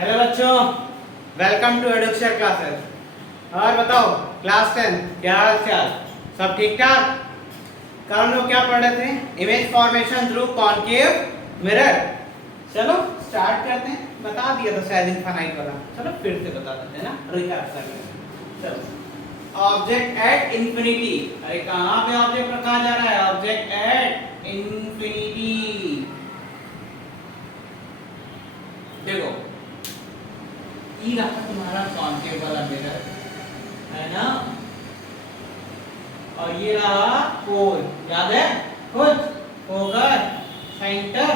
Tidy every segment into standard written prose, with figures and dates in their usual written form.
Hello बच्चों, welcome to education classes. और बताओ क्लास 10 क्या हाल चाल, सब ठीक ठाक? कल हम लोग क्या पढ़ रहे थे? Image formation through concave mirror. चलो स्टार्ट करते हैं। बता दिया था शायद इनफाइनाइट वाला, चलो फिर से बता देते हैं ना, रिकैप कर लेते हैं। चलो, ऑब्जेक्ट एट इंफिनिटी। अरे कहाँ पे ऑब्जेक्ट रखा जा रहा है? Object at infinity. देखो ये रहा तुम्हारा कॉन्केव वाला मिरर, है ना? और ये रहा पोल, याद है? कुछ फोकस सेंटर।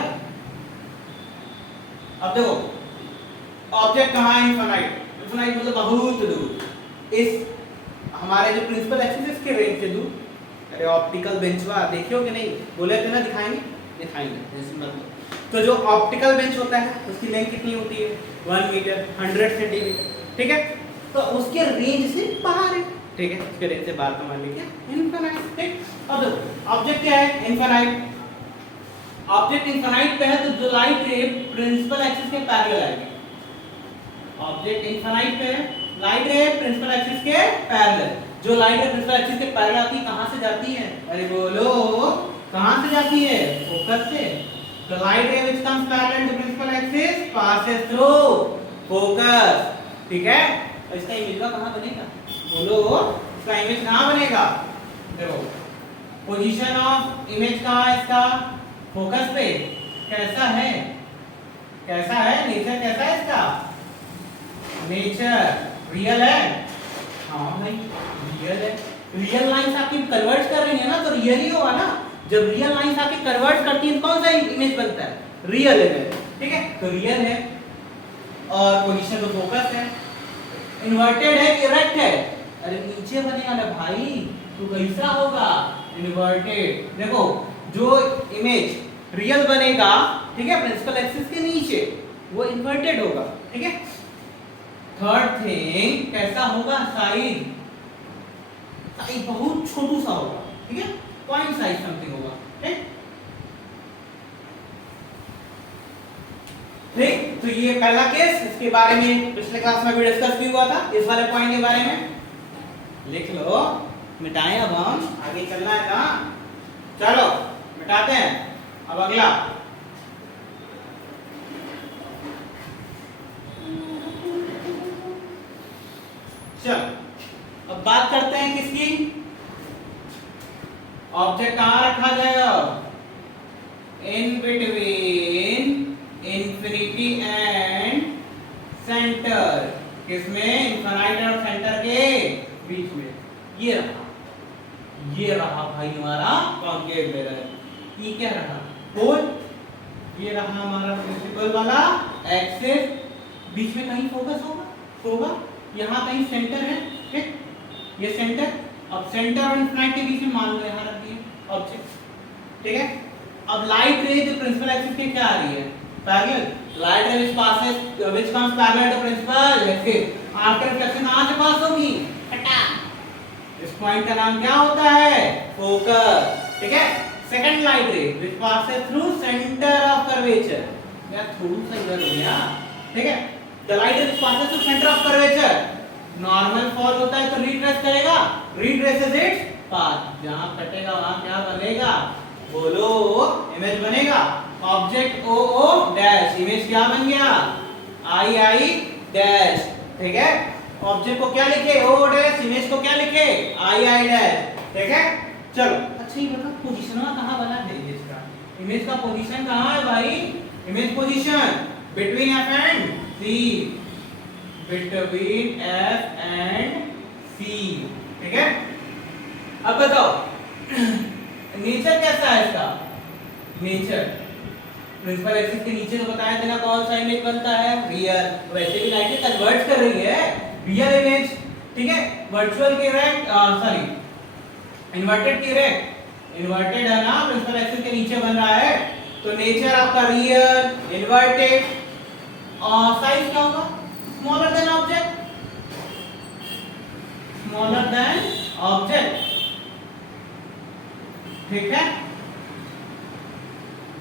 अब देखो ऑब्जेक्ट कहाँ है? इनफाइनाइट। इनफाइनाइट मतलब बहुत दूर, इस हमारे जो प्रिंसिपल एक्सिस के रेंज से दूर। अरे ऑप्टिकल बेंचवा देखियो कि नहीं? बोले थे ना दिखाएंगे, दिखाएंगे जैसे मतलब। तो जो ऑप्टिकल बेंच होता है उसकी लेंथ कितनी होती है? 1 मीटर 100 सेंटीमीटर, ठीक है? तो उसके रेंज से बाहर है, ठीक है? उसके रेंज से बाहर तो मान लीजिए इनफाइनाइट, ठीक? अब देखो ऑब्जेक्ट क्या है? इनफाइनाइट। ऑब्जेक्ट इनफाइनाइट पे है तो जो लाइट रे प्रिंसिपल एक्सिस के पैरेलल आएगी। ऑब्जेक्ट इनफाइनाइट पे है, लाइट रे प्रिंसिपल एक्सिस के पैरेलल। जो लाइट रे प्रिंसिपल एक्सिस के पैरेलल आती है, कहां से जाती है? अरे बोलो, कहां से जाती है? फोकस से। The light ray which comes parallel to principal axis passes through focus, ठीक है? और इसका इमेज का कहां बनेगा? बोलो, इसका इमेज कहां बनेगा? देखो पोजीशन ऑफ इमेज कहां है इसका? फोकस पे। कैसा है? कैसा है? नेचर कैसा है इसका? नेचर रियल है। हाँ भाई रियल है। रियल लाइंस आपकी कन्वर्ट कर रही है ना, तो रियल ही होगा ना। जब रियल लाइंस आके कन्वर्ट करती है तो कौन सा इमेज बनता है? रियल इमेज, ठीक है? तो रियल है और पोजीशन पे फोकस है। इन्वर्टेड है कि इरेक्ट है? अरे नीचे बनेगा ना भाई, तो कैसा होगा? इन्वर्टेड। देखो जो इमेज रियल बनेगा, ठीक है, प्रिंसिपल एक्सिस के नीचे, वो इन्वर्टेड होगा, ठीक है? थर्ड थिंग कैसा होगा? साइज। साइज बहुत छोटू सा होगा, ठीक है? पॉइंट साइज समथिंग होगा, ठीक? ठीक, तो ये पहला केस, इसके बारे में पिछले क्लास में भी डिस्कस भी हुआ था, इस वाले पॉइंट के बारे में लिख लो। मिटाएं, अब हम आगे चलना है कहां? चलो मिटाते हैं। अब अगला चलो, अब बात करते हैं किसकी? ऑब्जेक्ट कहां रखा जाएगा? In between infinity and centre. किसमें? इनफाइनाइट और सेंटर के बीच में। ये रहा भाई हमारा कॉन्केव मिरर। ये क्या रहा? पोल। ये रहा हमारा प्रिंसिपल वाला एक्सिस। बीच में कहीं फोकस होगा, यहाँ कहीं सेंटर है, ठीक? ये सेंटर। अब सेंटर और इनफाइनाइट के बीच में मान लो यहाँ रख दिए ऑब्जेक्ट, ठीक है? अब लाइट रे जो प्रिंसिपल एक्सिस के क्या आ रही है? पैरेलल। लाइट रे which comes parallel to principal axis, after reflection कहां से पास होगी? हटा। इस पॉइंट का नाम क्या होता है? फोकस, ठीक है? सेकंड लाइट रे which passes through center of curvature, या थ्रू से इधर हो गया, ठीक है? The light ray which passes through center of curvature, normal fall होता है तो रिट्रेस करेगा, रिट्रेसेस इट्स पाथ। जहां कटेगा वहां क्या बनेगा? बोलो, इमेज बनेगा। Object O O dash, image क्या बन गया? आई आई डैश, ठीक है? ऑब्जेक्ट को क्या लिखे? ओ डैश, इमेज को क्या लिखे? आई आई डैश, ठीक है? चलो अच्छा ये बता पोजीशन कहां बना है इमेज का? इमेज का पोजीशन कहां है भाई? Image position between F and C, between F and C, ठीक है? अब बताओ नेचर कैसा है इसका? नेचर प्रिंसिपल एक्सिस के नीचे तो बताया था ना कौन सा इमेज बनता है? रियल। वैसे भी लाइट कन्वर्ट कर रही है रियल इमेज, ठीक है? वर्चुअल के इरेक्ट, सॉरी इन्वर्टेड के इरेक्ट। इन्वर्टेड है ना, प्रिंसिपल एक्सिस के नीचे बन रहा है, तो नेचर आपका रियल, इन्वर्टेड। और साइज क्या होगा? Smaller than object, smaller than object, ठीक है?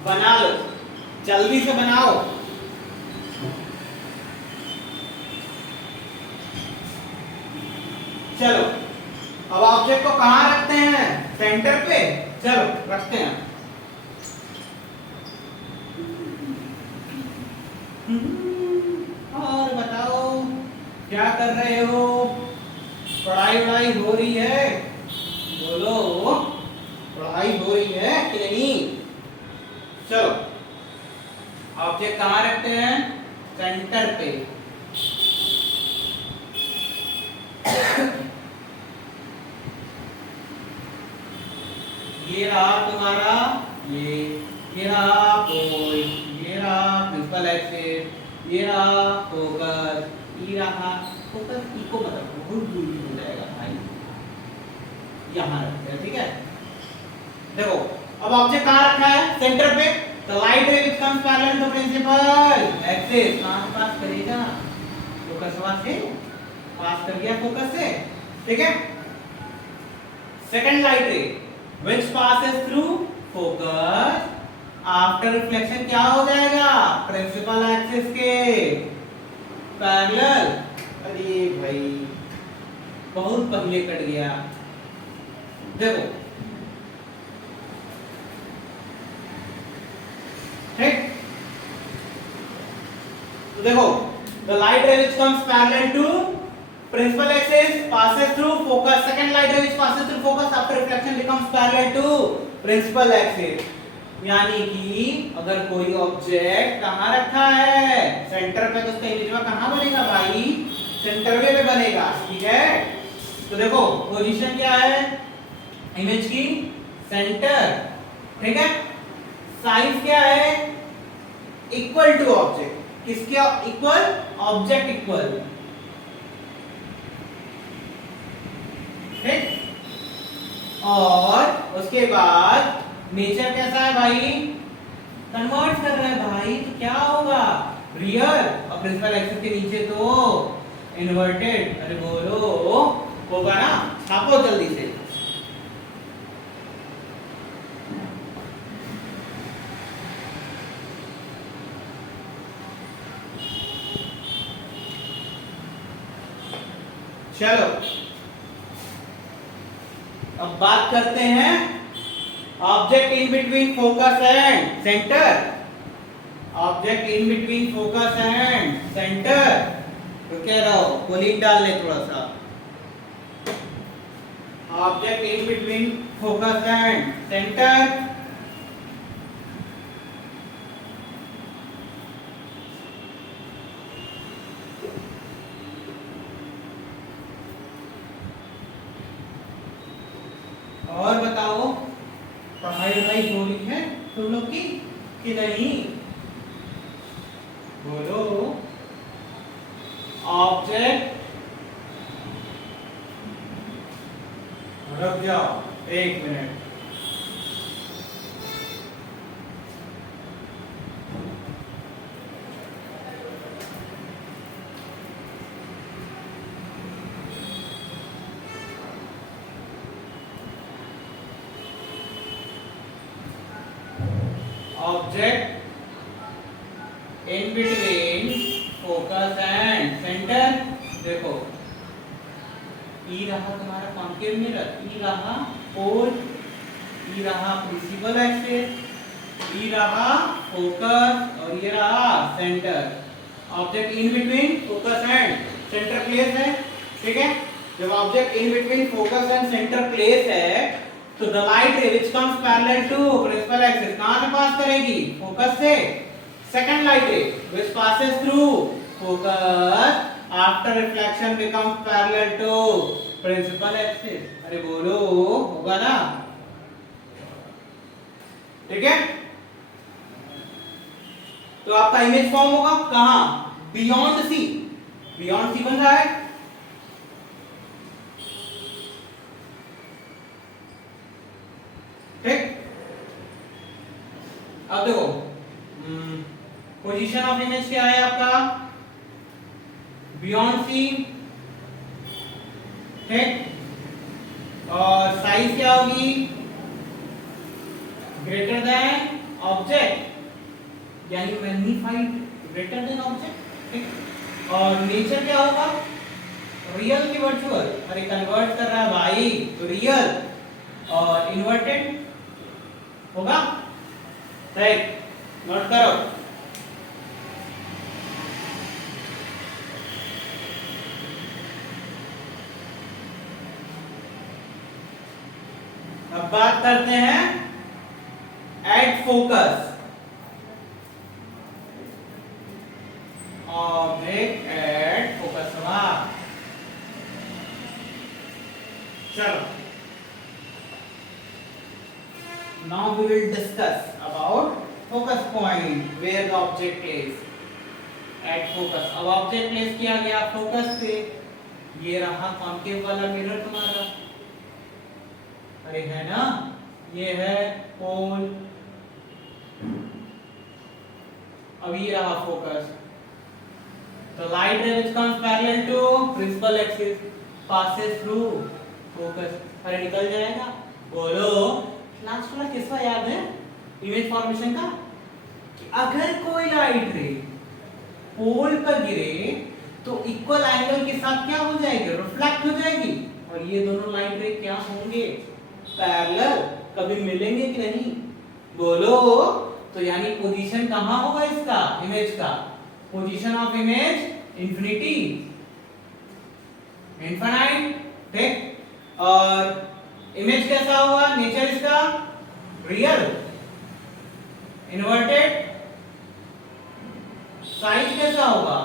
बना लो, जल्दी से बनाओ। चलो अब ऑब्जेक्ट को कहां रखते हैं, सेंटर पे, चलो रखते हैं। और बताओ क्या कर रहे हो, पढ़ाई हो रही है, बोलो पढ़ाई हो रही है कि नहीं। चलो ऑब्जेक्ट कहां रखते हैं, सेंटर पे। ये रहा तुम्हारा, ये रहा पॉइंट, ये रहा प्रिंसिपल एक्सिस, ये रहा फोकस, ये रहा फोकस। ई को मतलब बहुत दूरी हो जाएगा भाई, यहाँ रखते हैं, ठीक है। देखो अब ऑब्जेक्ट कहाँ रखा है, सेंटर पे। The light ray which comes parallel to principal axis कहाँ पास करेगा, फोकस से पास कर गया, फोकस से, ठीक है। सेकंड लाइट रे which passes through focus after reflection क्या हो जाएगा, प्रिंसिपल एक्सिस के पैरेलल। अरे भाई बहुत पहले कट गया। देखो ठीक, तो देखो the light ray which comes parallel to principal axis passes through focus, second light ray which passes through focus after reflection becomes parallel to principal axis। यानी कि अगर कोई ऑब्जेक्ट कहां रखा है, सेंटर पे, तो उसका इमेज कहां बनेगा भाई, सेंटर में बनेगा, ठीक है। तो देखो पोजीशन क्या है इमेज की, सेंटर, ठीक है। साइज क्या है, इक्वल टू ऑब्जेक्ट, किसके इक्वल, ऑब्जेक्ट इक्वल, ठीक। और उसके बाद नेचर कैसा है भाई, कन्वर्ट कर रहा है भाई, तो क्या होगा, रियल, और प्रिंसिपल एक्सिस के नीचे तो इन्वर्टेड। अरे बोलो होगा ना, छापो जल्दी से। चलो अब बात करते हैं object in between focus and centre, object in between focus and centre. तो कह रहा हो कोलिन डाल ले थोड़ा सा, object in between focus and centre. और बताओ पढ़ाई हो रही है तुम लोग की कि नहीं, बोलो। ऑब्जेक्ट, रुक जाओ 1 minute. Object in between focus and centre. देखो ई रहा तुम्हारा कॉन्केव मिरर, ई रहा पोल, ई रहा प्रिंसिपल एक्सिस, ई रहा फोकस, और ये रहा centre. Object in between focus and centre place है, ठीक है। जब object in between focus and centre place है, तो the light ray which comes parallel to principal axis कहां से पास करेगी, फोकस से। Second light ray which passes through focus after reflection becomes parallel to principal axis. अरे बोलो होगा ना, ठीक है। तो आपका इमेज फॉर्म होगा कहां, बियॉन्ड सी, बियॉन्ड सी बन रहा है, ठीक। अब देखो पोजीशन ऑफ इमेज क्या है आपका, बियॉन्ड सी, ठीक। और साइज क्या होगी, ग्रेटर देन ऑब्जेक्ट, यानी मैग्नीफाइड, ग्रेटर देन ऑब्जेक्ट, ठीक। और नेचर क्या होगा, रियल की वर्चुअल, अरे कन्वर्ट कर रहा है भाई तो रियल, और इन्वर्टेड होगा, राइट, नोट करो। अब बात करते हैं at focus, object at focus हुआ। चलो, now we will discuss about focus point where the object is at focus। अब ऑब्जेक्ट प्लेस किया गया फोकस पे, ये रहा कॉन्केव वाला मिरर तुम्हारा, अरे है ना, ये है पोल, अब ये रहा focus. The light ray which comes parallel to principal axis passes through focus। अरे निकल जाएगा, बोलो लास्ट वाला किस्सा याद है इमेज फॉर्मेशन का, कि अगर कोई लाइट रे पोल पर गिरे तो इक्वल एंगल के साथ क्या हो जाएगी, रिफ्लेक्ट हो जाएगी, और ये दोनों लाइट रे क्या होंगे, पैरेलल, कभी मिलेंगे कि नहीं, बोलो। तो यानी पोजीशन कहां होगा इसका, इमेज का position of image infinity, infinite, ठीक। और इमेज कैसा होगा, नेचर इसका रियल, इन्वर्टेड, साइज कैसा होगा,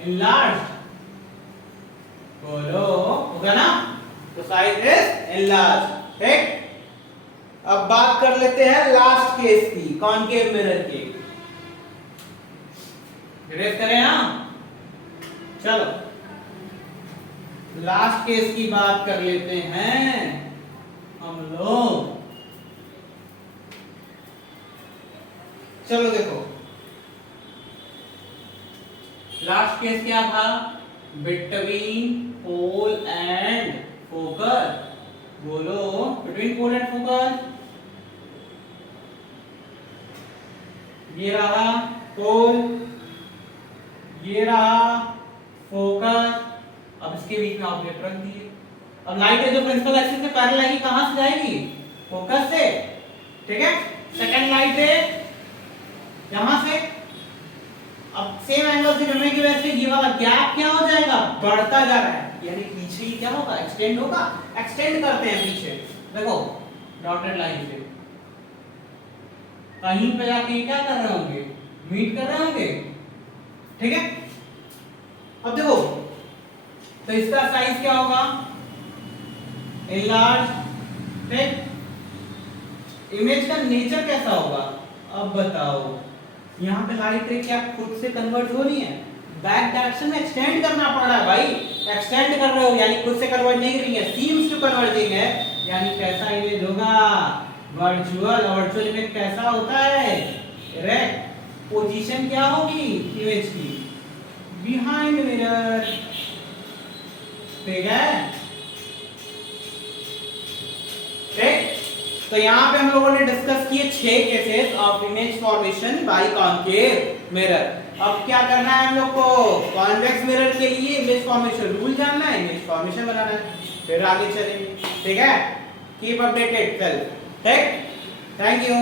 इनलार्ज, बोलो होगा ना, तो साइज इज इनलार्ज, ठीक। अब बात कर लेते हैं लास्ट केस की, कॉनकेव मिरर की, रेस करें हाँ, चलो लास्ट केस की बात कर लेते हैं हम लोग। चलो देखो लास्ट केस क्या था, बिटवीन पोल एंड फोकस, बोलो बिटवीन पोल एंड फोकस, ये रहा पोल, ये रहा फोकस, अब इसके बीच में ऑब्जेक्ट रख दिए। अब लाइट है जो प्रिंसिपल एक्सिस से पैरेलल आएगी, कहां से जाएगी, फोकस से, ठीक है। सेकंड लाइट है यहां से, अब सेम एंगल से जुड़ने की वजह से ये वाला गैप क्या हो जाएगा, बढ़ता जा रहा है, यानी पीछे ही क्या होगा, एक्सटेंड होगा, एक्सटेंड करते हैं पीछे, देखो डॉटेड लाइन से कहीं पे जाके क्या कर रहे होंगे, मीट कर रहे होंगे, ठीक है। अब देखो तो इसका साइज क्या होगा, इनलार्ज, ठीक। इमेज का नेचर कैसा होगा, अब बताओ, यहाँ पे लाइट रे क्या खुद से कन्वर्ट हो रही है, बैक डायरेक्शन में एक्सटेंड करना पड़ रहा है भाई, एक्सटेंड कर रहे हो यानी खुद से कन्वर्ट नहीं करेंगे, सीम्स टू कन्वर्जिंग है, यानी कैसा इमेज होगा, वर्चुअल, वर्चुअल इमेज कैसा होता है, डायरेक्ट, पोजीशन क्या होगी इमेज की, बिहाइंड मिरर, ठीक है, ठीक। तो यहाँ पे हम लोगों ने डिस्कस किए 6 cases of image formation by concave mirror. अब क्या करना है हम लोग को, कॉन्वेक्स मिरर के लिए इमेज फॉर्मेशन रूल जानना है, इमेज फॉर्मेशन बनाना है, फिर आगे चलेंगे, ठीक है। कीप अपडेटेड, चल, ठीक, थैंक यू।